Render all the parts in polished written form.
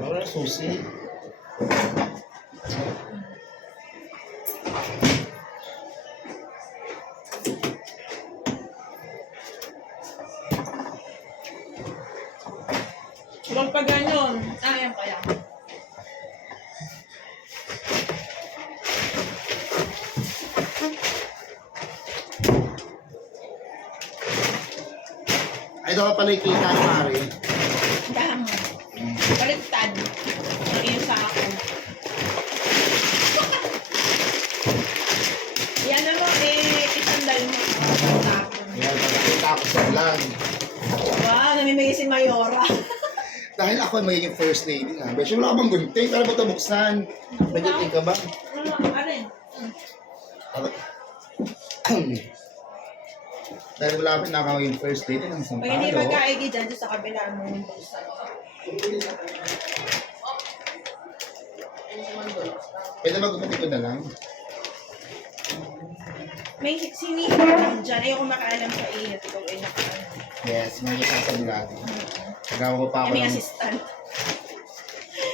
Wala susi. Huwag pa ganyan. Yan kaya. Ay, daw ka pala ikita, pare. Dahang. Baliktad. Ang iyo sa ako. Yan naman isandal mo. Ayan, pagkakita ako sa vlog. Wow, namimigay si Mayora. Dahil ako ay magiging first lady nga. Beshi, wala ka bang gunting? Para ba ito buksan? May gunting ka ba? Dahil wala ka nakakaging first lady ng isang Pag hindi tao. magkaigi dyan sa kabila mo yung buksan. Pwede ba gumatin ko na lang? May sinihin lang dyan. Ayoko makaalam sa init. Ikaw ay nakaalam. Yes, may isa sa vlog. Nagawa ko pa ako May ng... assistant.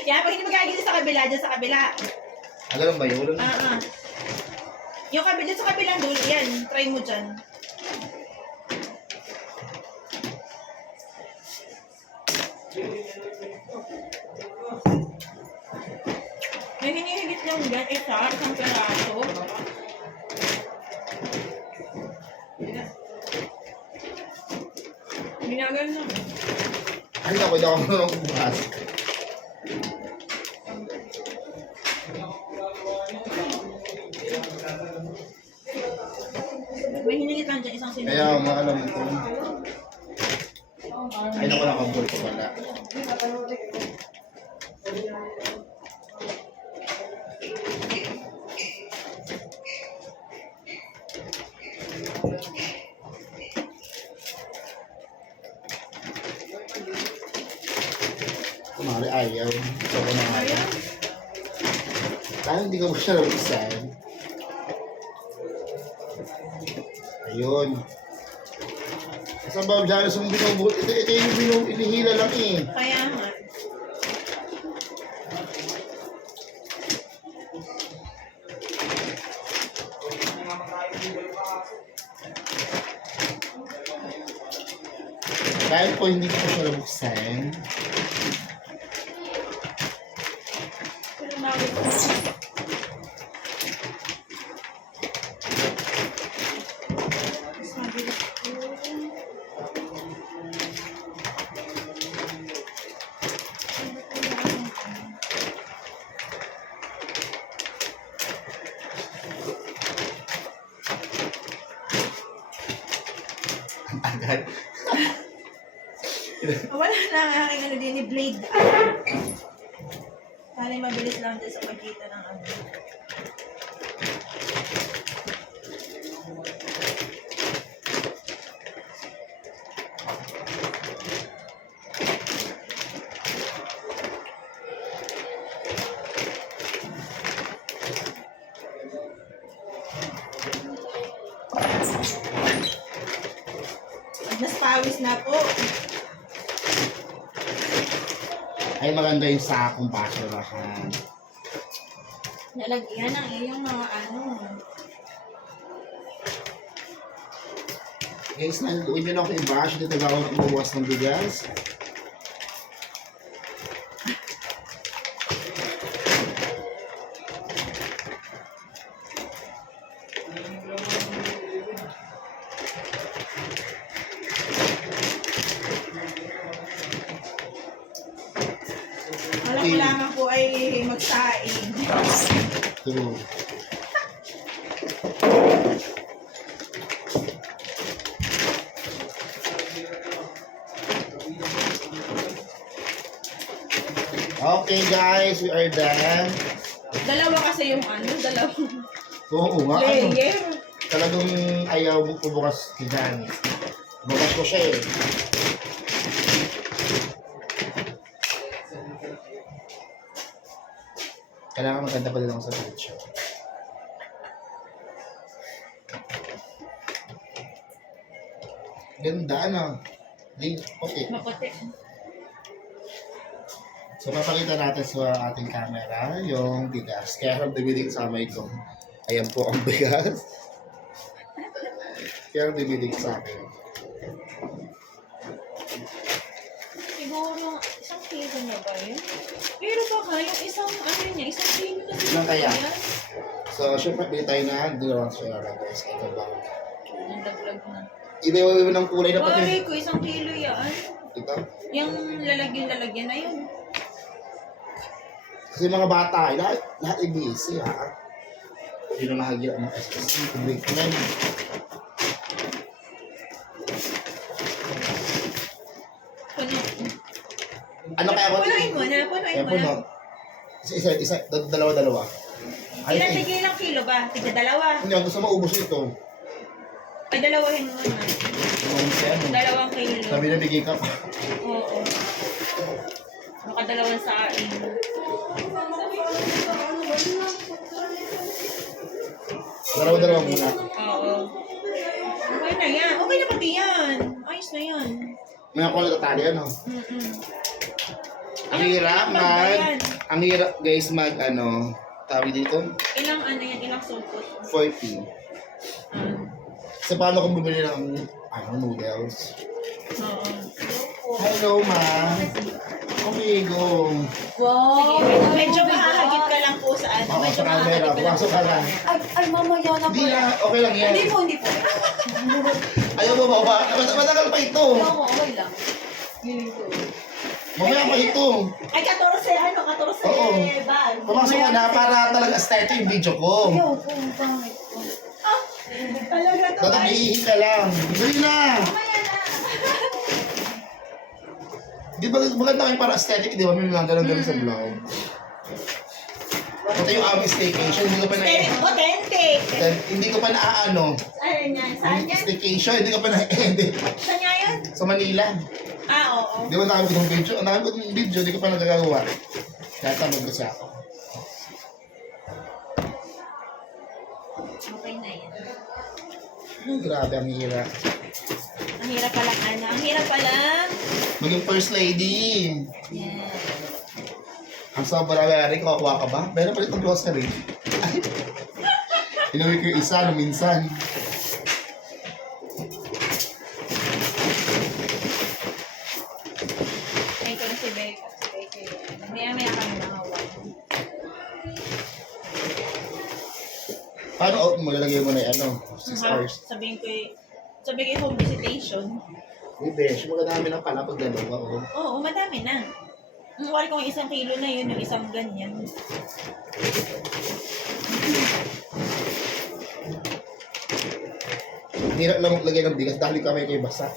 Yan, pag hindi magkaigi sa kabila, dyan sa kabila. Alam mo ba yun? Yung kabila sa kabilang dulo, yan. Try mo dyan. May hinihigit lang dyan. Isang peraso. Binagal na. Ay, ako, hindi ako marunong bukas. May hinihigit lang dyan. Isang sinunod. Kaya, maalam ko. Ay, naku, nakabol ko pala. Kumari ayaw. Ito ko na ayaw. Dahil hindi ko siya nabisan. Ayun. Sa bawang dyan, sa mga binubuhot. Ito yung inihila lang eh. Kaya nga. Dahil po hindi ko siya nabuksan. Agad. Wala na ang aking ano din, blade. Sana mabilis lang din sa pagkita ng ano. Mas pawis na po. Ay, maganda yung sakong basurahan. Nalagyan ang iyong mga ano. Guys, nandoon nyo na ako i-bash. Dito ba ako umuwas ng bigas? Alam ko lamang po ay magsaing. Ito. Okay guys, we are done. Dalawa kasi yung ano, dalawang Oo nga, ano? layer. Talagang ayaw mo bukas dyan. Bukas ko siya eh. Kailangan maganda pa din ako sa picture. Ganda ano. Okay. Maputi. So, papakita natin sa ating camera yung bigas. Kaya harap dibidig sa may ko. Ayan po ang bigas. Kaya harap dibidig sa akin. Siguro, 1 kilo na ba yun? Pero baka yung isang, ano niya, 1 kilo na siguro. Ilan kaya? yan. So, syempre, bili tayo na dalawang share guys. Ito ba? Ang daglag na. Iba-iba ng kulay na pati. Wari ko, 1 kilo yan. Ito? Yung lalagyan na yun. Kasi mga bata, lahat ay busy ha. Hindi na mahagyan ng SSC. Public plan. Puno. Ano kaya ko? Punuin mo na, punuin Kaya mo po na. no. Isa, dalawa. Ilang tigil lang kilo ba? Tigil dalawa. Hindi, gusto mo ubos ito. Ay, dalawahin mo na. Ano? 2 kilo. Sabi na bigay ka pa. Oo. Makadalawang sa akin. Dalawa muna. Oo. Okay na yan. Okay na pati yan. Ayos na yan. May ako natatali ano. Ang hirap ang hirap guys tawag dito, Ilang ano yan? Ilang supot? 40. Kasi paano kung bumili ng noodles? Oo. Hello, ma. Okay, go. Wow! Sige, medyo mahahagit ka lang po sa ano. Oo, Medyo sa camera. Pumasok ka lang. Ay, mamaya na po. Hindi na, okay lang yan. Hindi po. Ayaw mo ba? Matagal pa ito. Oo, okay lang. Yun ko. Mamaya pa ito. Ay, 14 Oo. bag. Pumasok ka na para talaga start yung video ko. Ayaw po, pangit po. Talaga to. Tatagihin ka lang. Dali na. Mamaya na. Di ba maganda kayo para aesthetic, di ba? May mga ganun sa vlog. Ito yung aming staycation. Hindi ko pa na... Authentic. Hindi ko pa naaano. Saan yan? Saan yan? Staycation, hindi ko pa na-edit. Saan nga yun? Sa Manila. Oo. Di ba nakabit ng video? Nakabit ng video, hindi ko pa nagagawa. Kaya tamad kasi ako. Okay na yan. Grabe, ang hirap. Ang hirap pala, ano? Ang hirap pala. Maging first lady. Yan. Ang sobra very, kuha ka ba? Meron pa itong grocery. Inuwi ko yung isa, no, minsan. Ay, ko na si Becca. Maya-maya kami nakawan. Paano out mo? Lalagay mo na yung 6 hours. Sabihin ko home visitation. Uy, besh, magadami na pala pag dalawa. Oh. Oo, madami na. Wala kong 1 kilo na yun, yung isang ganyan. Hirap lang maglagay ng bigas dahil kamay kayo basa.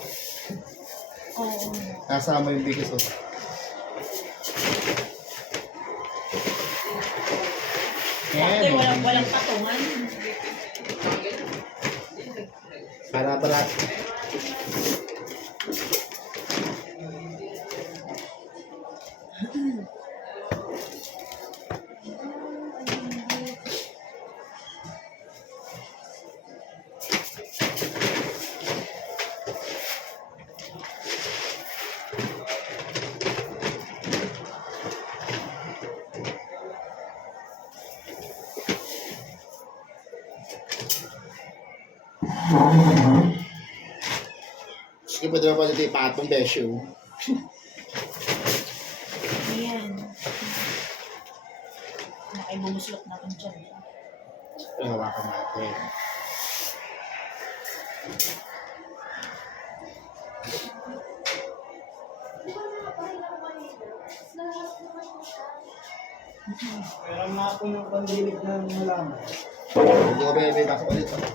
Oo. Nasama yung bigas. Oh. Bakit walang patungan? Para. Sige, pwede naman dito ipatong besyo. Ayan. Nakaibubuslok natin dyan. Hawakan natin. Meron nga ako yung pandilig na malaman. Hindi ko bebe, baka ulit ako.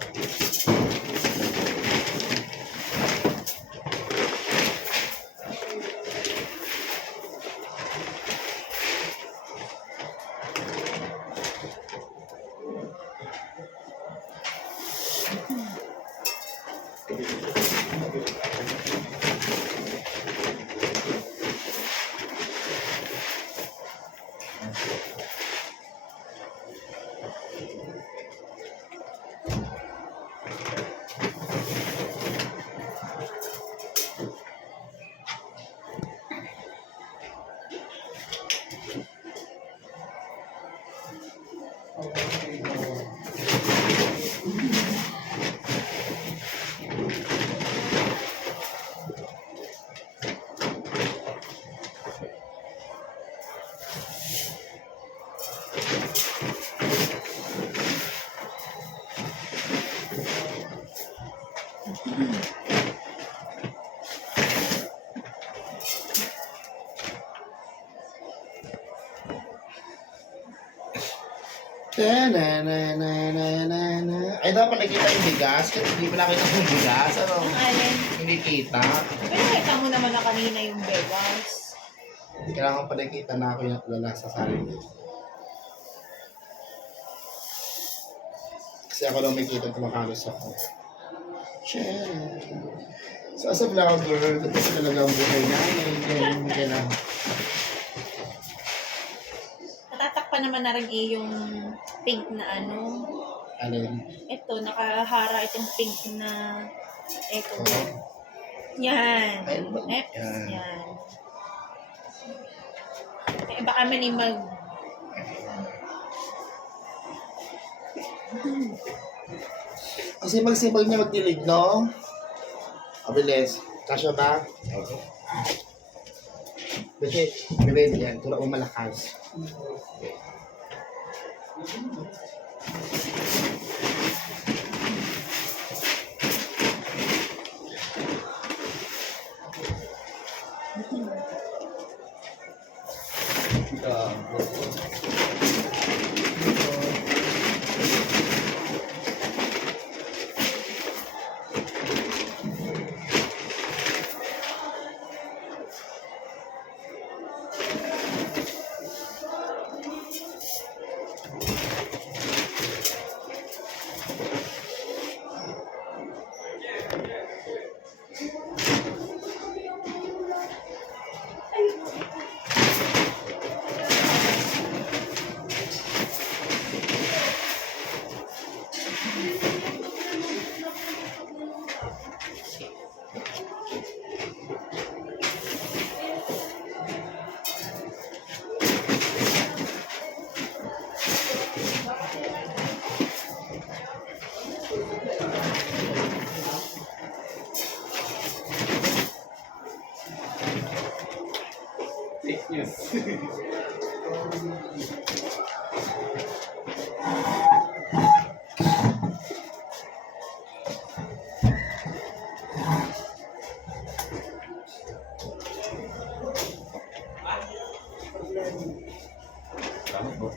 Ay, dapat nakita yung bigas. Kasi hindi pa nakita yung bigas. Ano? Ang alin. Hindi kita. Pero nakita mo naman na kanina yung bewas. Kailangan pa nakita na ako yung lala sa sarili. Kasi ako lang may kita kumakalos ako. Share. So as a vlogger, ito talaga ang buhay namin. Kailangan. Natatakpan naman na rin yung pink na ano. Alin? Ito, nakahara itong pink na ito. Oo. Yan. Ayun ba? Eps, Yan. yan. Eh, baka mali mag... Kasi mag-simple niya magdilig, no? Abilis. Kasya ba? Okay. Kasi, gawin yan. Tulad mo malakas. Salamat po.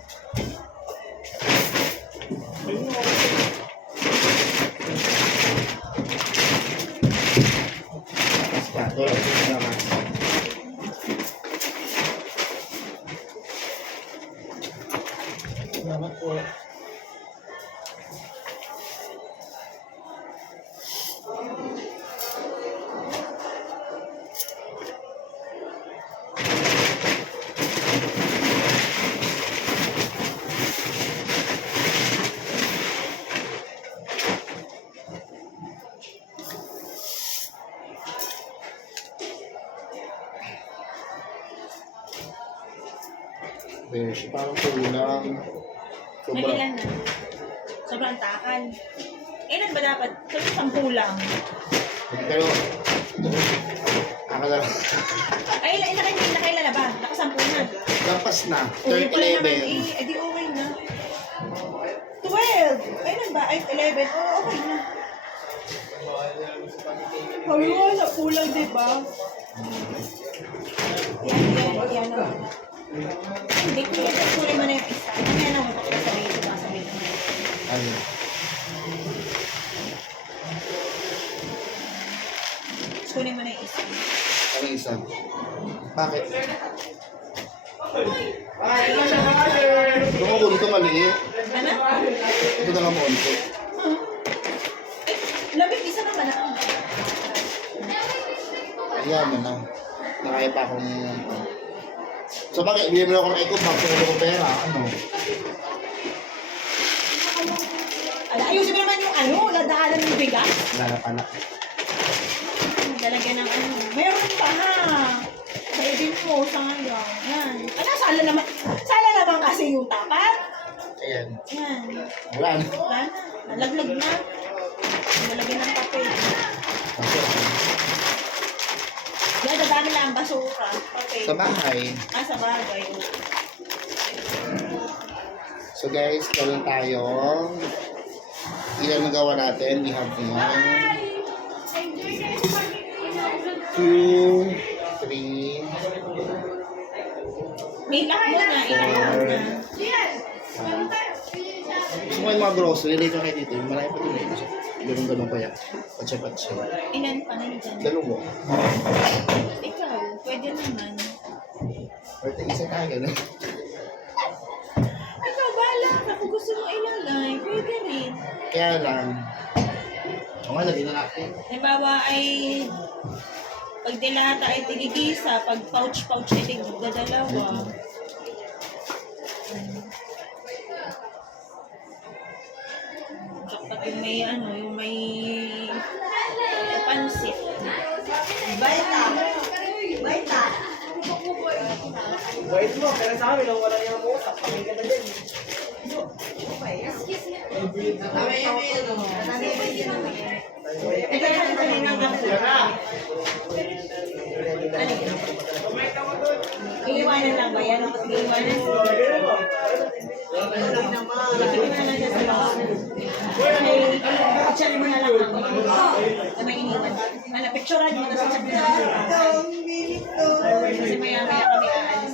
Besh, parang kulang. Sobra. Nagilan na. Sobrang takal. Ilan ba dapat? Sabi 10 lang. Pero, akala Ay, nakailan na ba? Nakasampu na. lampas na. Ulit ko lang naman 11. eh. Di okay na. 12! Ayun ba? Ay, 11. Oo, okay na. Sabi ko, wala kulang, di ba? Yan naman. Hindi ko yung kulay mo na yung isa. Yan ang hutok na sabihin ko. Sabihin ko. Ano? Kunin mo na yung isa. Ano isa? Bakit? Ito ko dito maliit. Ano? Ito na lang mo ulit. Labig, isa naman na. Ayan mo na. Nakaya pa akong... So bakit? Bili mo ako ng eco box kung ano pera. Ano? Ala, ayusin mo naman yung ano, ladaanan ng bigas. Wala na pala. Dalagyan ng ano. Meron pa ha. Sa edin mo, sa ngayon. Yan. Ano, sala naman kasi yung tapat. Ayan. Yan. Wala na. Wala na. Nalaglag na. Nalagyan ng papel. Okay. Yan, dadami lang ang basura. Papel. Sa bahay. Sa bagay. So guys, meron tayong ilan ang gawa natin. We have 1, 2, 3, Ilak mo na, ilak mo na. gusto ko yung mga grocery, later kayo dito. Yung marami pa dito. Ganun-ganun pa yan. Patsa-patsa. Ilan pa na dyan? Dalawa. Ikaw, pwede naman. Pwede isa tayo, gano'n. Ikaw, bahala ka. Kung gusto mo ilalay, pwede rin. Kaya lang. O nga, lagyan na natin. Halimbawa ay pag dilata ay tigigisa, pag pouch-pouch ay tigdadalawa. Tsaka yung may ano, yung may pansit. Bait mo, pero sa amin, wala niyang usap. Pakinggan na din. Ito na ito na ng iiwanan lang ba yan? Kapag iiwanan, lagyan mo na lang dyan sa loob. Ay, picture mo na lang ako. Na may iniwan. Ano, picturean mo na sa chat na kasi maya-maya kami aalis.